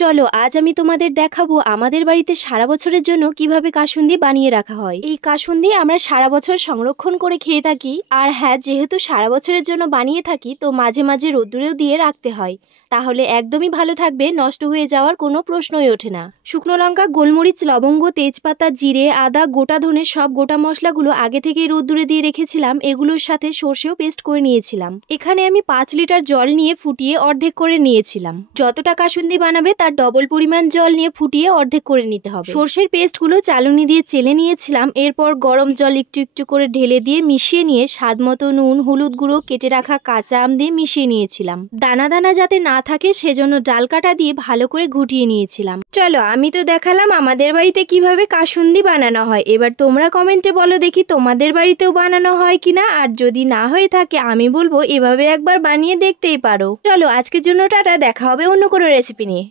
চলো আজ আমি তোমাদের দেখাবো আমাদের বাড়িতে সারা বছরের জন্য কিভাবে কাসুন্দি বানিয়ে রাখা হয়। এই কাসুন্দি আমরা সারা বছর সংরক্ষণ করে খেয়ে থাকি। আর হ্যাঁ, যেহেতু সারা বছরের জন্য বানিয়ে থাকি তো মাঝে মাঝে রোদ্দুরেও দিয়ে রাখতে হয়, তাহলে একদমই ভালো থাকবে, নষ্ট হয়ে যাওয়ার কোনো প্রশ্নই ওঠে না। শুকনো লঙ্কা, গোলমরিচ, লবঙ্গ, তেজপাতা, জিরে, আদা, গোটা ধনে সব গোটা মশলাগুলো আগে থেকেই রোদ্দুরে দিয়ে রেখেছিলাম। এগুলোর সাথে সর্ষেও পেস্ট করে নিয়েছিলাম। এখানে আমি 5 লিটার জল নিয়ে ফুটিয়ে অর্ধেক করে নিয়েছিলাম। যতটা কাসুন্দি বানাবে তার ডবল পরিমাণ জল নিয়ে ফুটিয়ে অর্ধেক করে নিতে হবে। সর্ষের পেস্টগুলো চালুনি দিয়ে চেলে নিয়েছিলাম। এরপর গরম জল একটু একটু করে ঢেলে দিয়ে মিশিয়ে নিয়ে স্বাদ মতো নুন, হলুদ গুঁড়ো, কেটে রাখা কাঁচা আম দিয়ে মিশিয়ে নিয়েছিলাম। দানা দানা যাতে না থাকে সেজন্য ডাল কাটা দিয়ে ভালো করে ঘুটিয়ে নিয়েছিলাম। চলো, আমি তো দেখালাম আমাদের বাড়িতে কিভাবে কাসুন্দি বানানো হয়। এবার তোমরা কমেন্টে বলো দেখি তোমাদের বাড়িতেও বানানো হয় কিনা। আর যদি না হয়ে থাকে আমি বলবো এভাবে একবার বানিয়ে দেখতেই পারো। চলো আজকের জন্য টাটা, দেখা হবে অন্য কোনো রেসিপি নিয়ে।